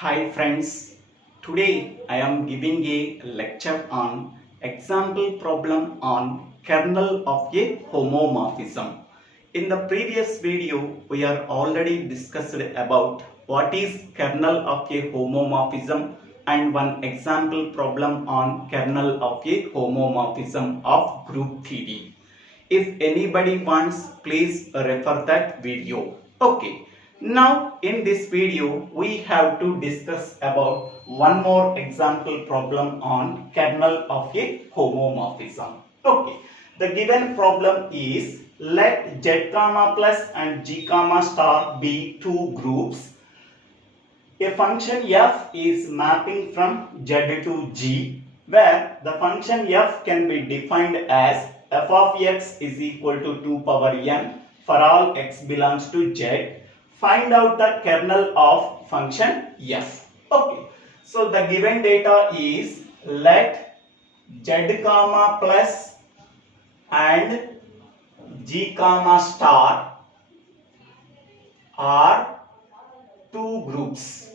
Hi friends, today I am giving a lecture on example problem on kernel of a homomorphism. In the previous video, we are already discussed about what is kernel of a homomorphism and one example problem on kernel of a homomorphism of group theory. If anybody wants, please refer that video. Okay. Now in this video we have to discuss about one more example problem on kernel of a homomorphism. Okay. The given problem is let z comma plus and g comma star be two groups. A function f is mapping from z to g where the function f can be defined as f of x is equal to 2 power n for all x belongs to z. Find out the kernel of function f. Okay. So the given data is let z comma plus and g comma star are two groups.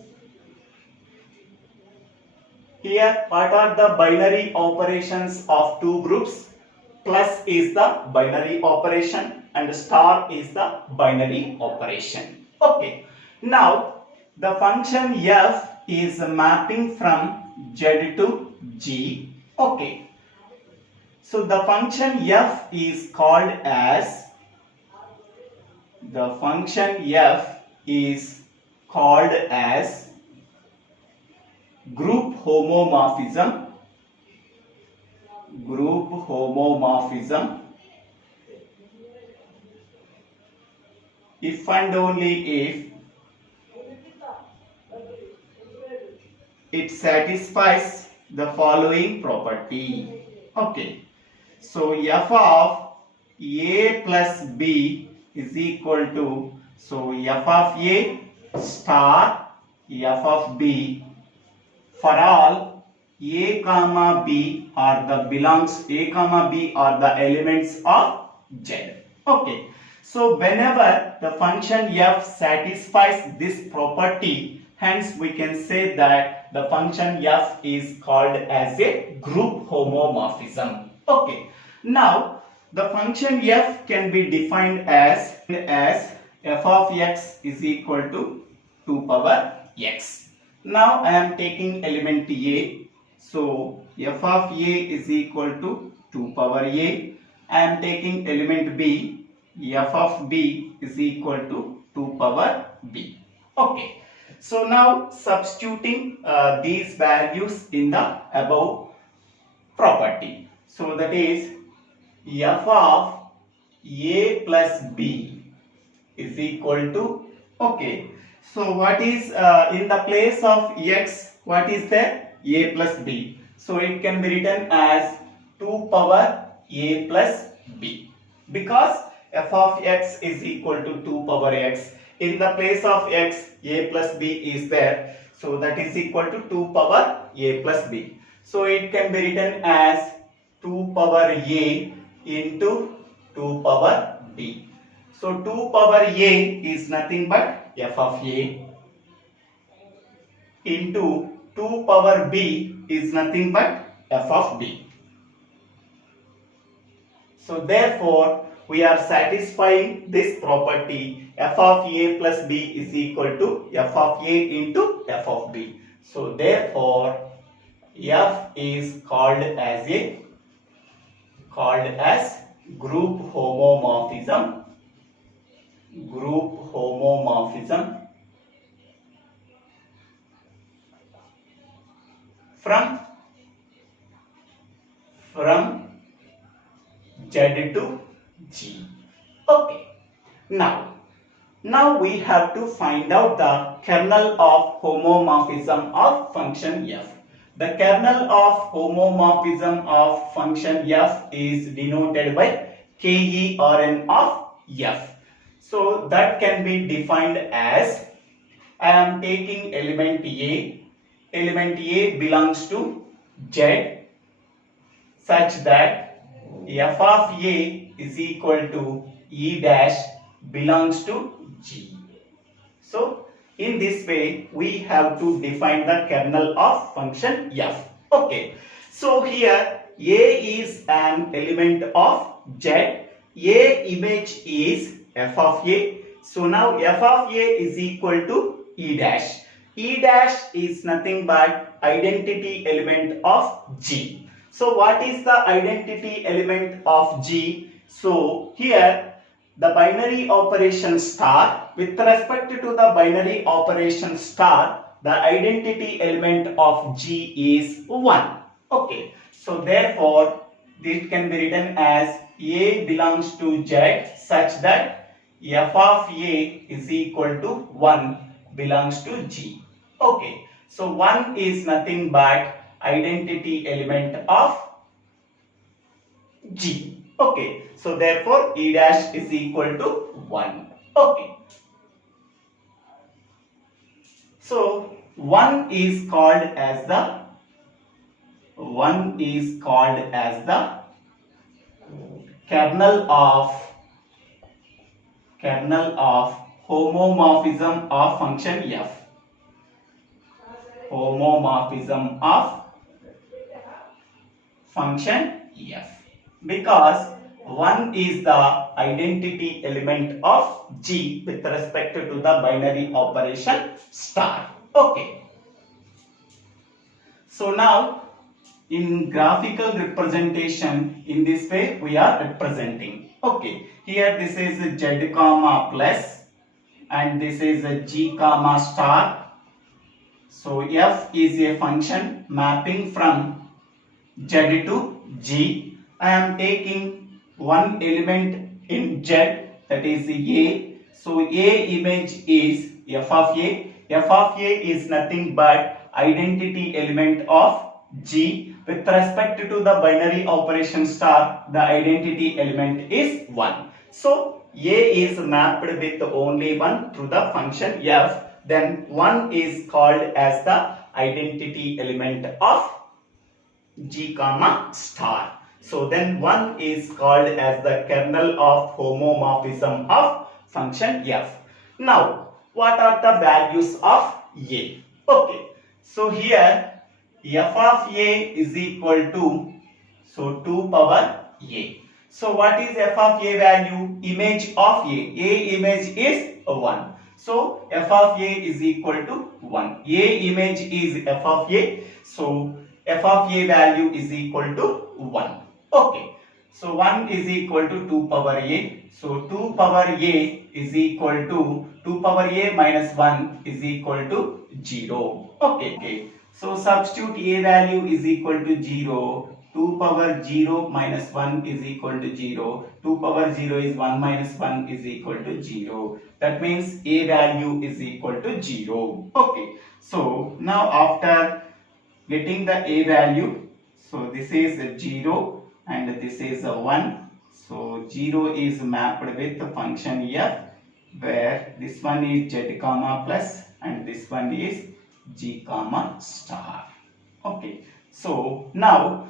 Here what are the binary operations of two groups? Plus is the binary operation and star is the binary operation. Okay. Now the function f is mapping from z to g. Okay. So the function f is called as group homomorphism. If and only if it satisfies the following property. Okay. So f of a plus b is equal to f of a star f of b for all a comma b are the elements of z. Okay. So whenever the function f satisfies this property, hence we can say that the function f is called as a group homomorphism. Okay. Now the function f can be defined as f of x is equal to 2 power x. Now I am taking element a. So f of a is equal to 2 power a. I am taking element b. F of b is equal to 2 power b. Okay. So now substituting these values in the above property. So that is f of a plus b is equal to, okay. So what is in the place of x, what is there? A plus b. So it can be written as 2 power a plus b because f of x is equal to 2 power x. In the place of x, a plus b is there. So that is equal to 2 power a plus b. So it can be written as 2 power a into 2 power b. So 2 power a is nothing but f of a into 2 power b is nothing but f of b. So therefore we are satisfying this property f of a plus b is equal to f of a into f of b. So therefore f is called as group homomorphism from z to g. Okay. Now we have to find out the kernel of homomorphism of function f. The kernel of homomorphism of function f is denoted by KERN of f. So that can be defined as, I am taking element a. Element a belongs to z such that f of a is equal to e dash belongs to g. So in this way we have to define the kernel of function f. Okay, so here a is an element of z, a image is f of a. So now f of a is equal to e dash. E dash is nothing but identity element of G. So what is the identity element of G? So here the binary operation star, with respect to the binary operation star, the identity element of G is 1. Okay, so therefore this can be written as A belongs to Z such that f of A is equal to 1 belongs to G. Okay, so 1 is nothing but identity element of G. Okay, so therefore E dash is equal to 1. Okay, so 1 is called as the kernel of homomorphism of function f. Homomorphism of function f, because 1 is the identity element of G with respect to the binary operation star. Okay, so now in graphical representation, in this way we are representing. Okay, here this is Z comma plus and this is a G comma star. So f is a function mapping from Z to G. I am taking one element in Z, that is A. So A image is f of A. F of A is nothing but identity element of G. With respect to the binary operation star, the identity element is 1. So A is mapped with only 1 through the function f. Then 1 is called as the identity element of G comma star. So then 1 is called as the kernel of homomorphism of function f. Now what are the values of A? Okay, so here f of A is equal to 2 power A. So what is f of A value? Image of A. A image is 1. So f of A is equal to 1. A image is f of A. So f of A value is equal to 1. Okay. So 1 is equal to 2 power A. So 2 power A is equal to 2 power A minus 1 is equal to 0. Okay. So substitute A value is equal to 0. 2 power 0 minus 1 is equal to 0. 2 power 0 is 1 minus 1 is equal to 0. That means A value is equal to 0. Okay. So now after getting the A value, so this is 0 and this is 1. So 0 is mapped with the function f, where this one is Z comma plus and this one is G comma star. Okay. So now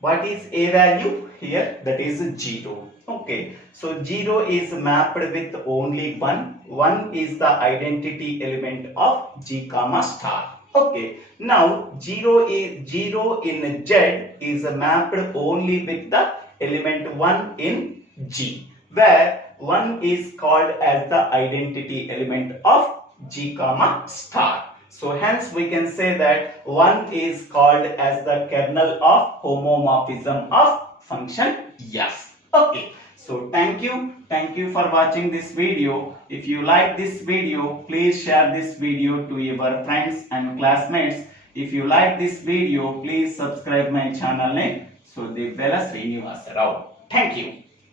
what is A value here? That is 0. Okay. So 0 is mapped with only 1. 1 is the identity element of G comma star. Okay. Now 0 in Z is mapped only with the element 1 in G, where 1 is called as the identity element of G comma star. So hence we can say that 1 is called as the kernel of homomorphism of function f. Okay. So thank you for watching this video. If you like this video, please share this video to your friends and classmates. If you like this video, please subscribe my channel name Sudeep Vela Srinivasa Rao. Thank you.